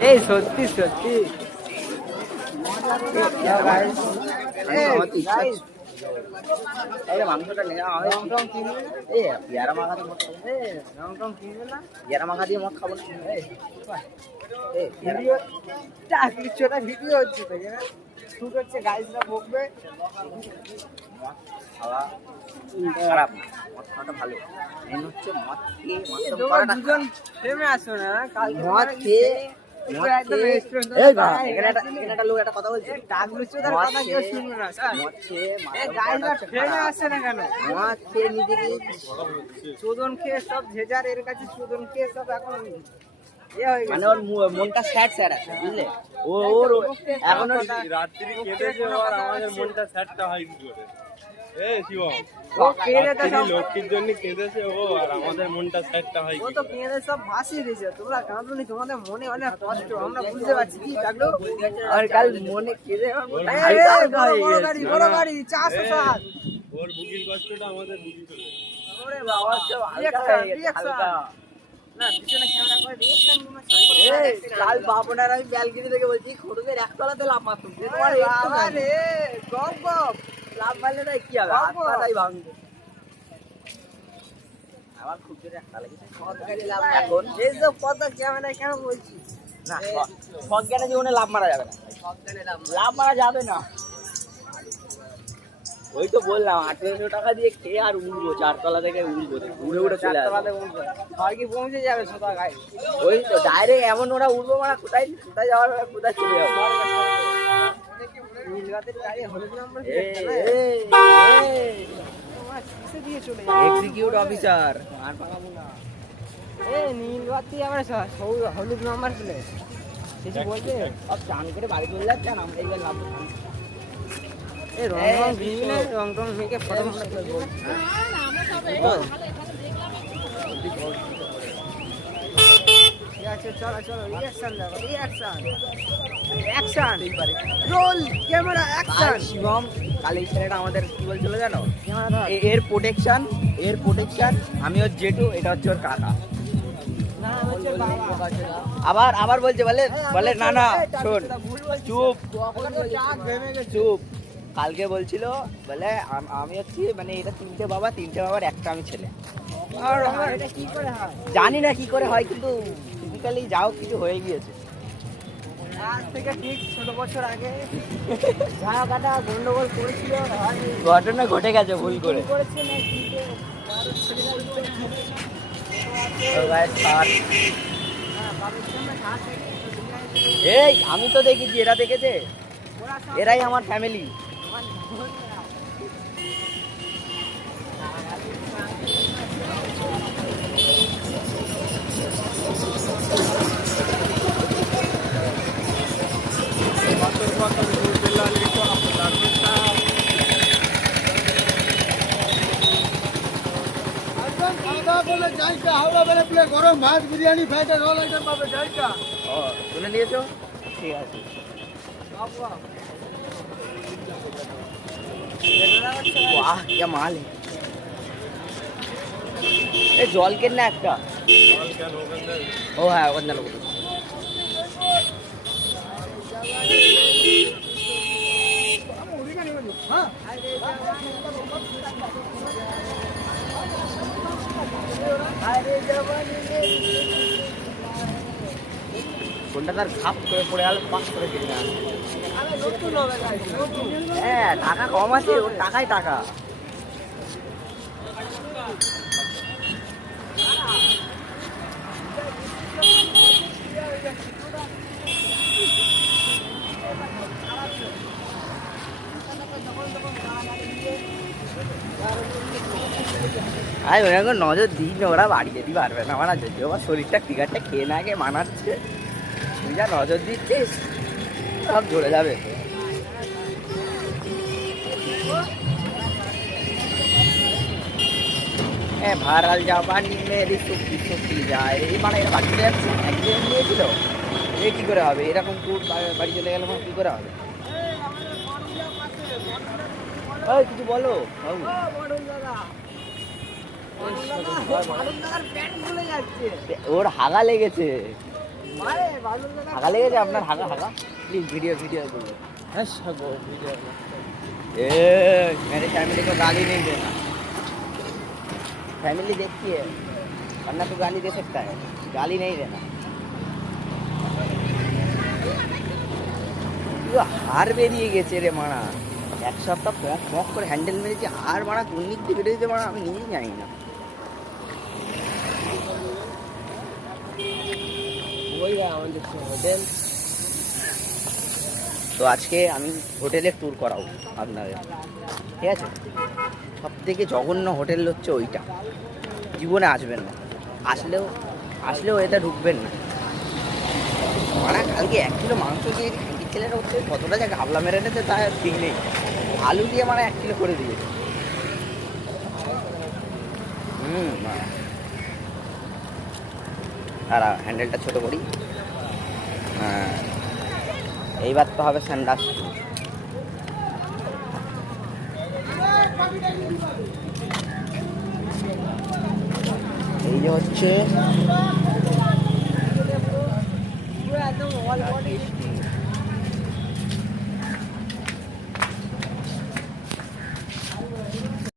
এই সত্যি সত্যি মাংসটা পেয়ারা মাখা পেয়ারা মাখা দিয়ে মদ খাবো না। ভিডিও হচ্ছে শুট হচ্ছে, গাইজরা বকবে। খাওয়া খারাপ, মদ খাওয়াটা ভালো। মেন হচ্ছে মদ খেয়ে দুজন ফেমে আসো না, মদ খেয়ে চোদন খেয়ে সব ঝেঝার এর কাছে চোদন খেয়ে সব এখন মানে ওর মনটা স্যাড স্যাড আছে, বুঝলে? ওর এখন রাত্রি কেঁদেছে আর আমাদের মনটা স্যাডটা হয় কি করে? লক্ষ্মীর জন্য কেঁদেছে ও, আর আমাদের মনটা স্যাডটা হয়। ও তো কেঁদে সব ভাসিয়ে দিয়েছে, তোমরা কাঁদনি, তোমাদের মনে অনেক কষ্ট আমরা বুঝতে পারছি। কি থাকলো আর কাল মনে কেঁদে বড় গাড়ি 407 ওর বুকিং কষ্টটা আমাদের বুকিং করে। ওরে বাবা সব হালকা না, পিছনে ক্যামেরা করে রিঅ্যাকশন গুলো এই কাল বাপনার আমি ব্যালকনি থেকে বলছি খড়ুদের একতলাতে লাভ মারতাম। তোমার বাবা রে গপ গপ লাভ মারলে তাই কি হবে, হাত পাটাই ভাঙবে। আমার খুব জোরে একটা লেগেছে সরকারি লাভ। এখন এই যে কথা ক্যামেরায় কেন বলছি না, সজ্ঞানে জীবনে লাভ মারা যাবে না, সজ্ঞানে লাভ মারা যাবে না। ওই তো বললাম 1800 টাকা দিয়ে খেয়ে আর উঠবো, 4 তলা থেকে উঠবো, উড়ে উড়ে চলে আসবে। আর কি পৌঁছে যাবে সোজা গায়ে, ওই তো ডাইরেক্ট এমন ওরা উঠবো, মানে কোথায় কোথায় যাওয়ার, কোথায় চলে যাবো। এক্সিকিউট অফিসার আর পালাবো না। নীলবাতি আমরা হলুদ নাম্বার প্লেট কিছু বলছে, সব চান করে বাড়ি চলে যাচ্ছে। আর আমরা এইবার লাভ রং টং মেখে ফটো তুলবো। চলো চলো রিঅ্যাকশন দেখো, reaction action roll camera action. Shivam কাল এই ছেলেটা আমাদের কি বলছিল জানো, এর প্রোটেকশন, এর প্রোটেকশন। আমি ওর জেঠু, এটা হচ্ছে ওর কাকা। আবার আবার বলছে বলে বলে না না শোন চুপ চুপ। কালকে বলছিল বলে আমি হচ্ছি মানে এটা 3টে বাবা, 3টে বাবার একটা আমি ছেলে। জানি না কি করে হয়, কিন্তু ফিজিক্যালি যাও কিছু হয়ে গিয়েছে। আজ থেকে ঠিক 16 বছর আগে যারা কাটা গন্ডগোল করেছিল, ঘটনা ঘটে গেছে ভুল করে। এই আমি তো দেখেছি, এরা দেখেছে, এরাই আমার ফ্যামিলি। গরম ভাত, biryani, fried rice, all item পাবে। জায়গা শুনে নিয়েছো? ঠিক আছে। वाह क्या माल है। ए জল কেন না একটা, ও হ্যাঁ ওখানে লোক। কোনটা তার ঘাপ করে পড়ে গেল, পাস করে কেটে গেল। হ্যাঁ টাকা কম আছে, ওর টাকাই টাকা। আর ওরকম নজর দিই না, ওরা বাড়ি যেতে পারবে না। আমার যদি আমার শরীরটা ফিগারটা খেয়ে না খেয়ে মানাচ্ছে, তুই যা নজর দিচ্ছিস সব ঝরে যাবে। ভারাল জাপানি মেরি সুখি সুখি যায়, এই মানে এরা বাড়ি চলে যাচ্ছে। একদিন নিয়েছিল, এ কি করে হবে? এরকম টুর বাড়ি চলে গেলে কি করে হবে? কিছু বলো বাবু। ওর হাগা লেগেছে। হাগা লেগেছে আপনার? হাগা হাগা প্লিজ ভিডিও করবে। হ্যাঁ সাগো ভিডিও ए मेरे फैमिली को गाली नहीं देना, फैमिली देखती है वरना तो गाली दे सकता है, गाली नहीं देना। हार बेरिए गेছে রে মারা, এক সপ্তাহ পক পক করে হ্যান্ডেল মেরেছে, আর মারা কোন দিক দিয়ে বেরিয়েছে মারা আমি নিজেই জানি না। ওই আমাদের হোটেল। তো আজকে আমি হোটেলের ট্যুর করাবো আপনাদের, ঠিক আছে? সব থেকে জঘন্য হোটেল হচ্ছে ওইটা, জীবনে আসবেন না, আসলেও এটা ঢুকবেন না। মানে কালকে 1 কিলো মাংস দিয়ে খাঙ্কির ছেলেরা হচ্ছে কতটা যে গাবলা মেরে নিতে তা ঠিক নেই, আলু দিয়ে মানে 1 কিলো করে দিয়েছে। আর হ্যান্ডেলটা ছোট করি। হ্যাঁ এইবার তো হবে স্যান্ডাস। এই যে হচ্ছে একদম অল বডি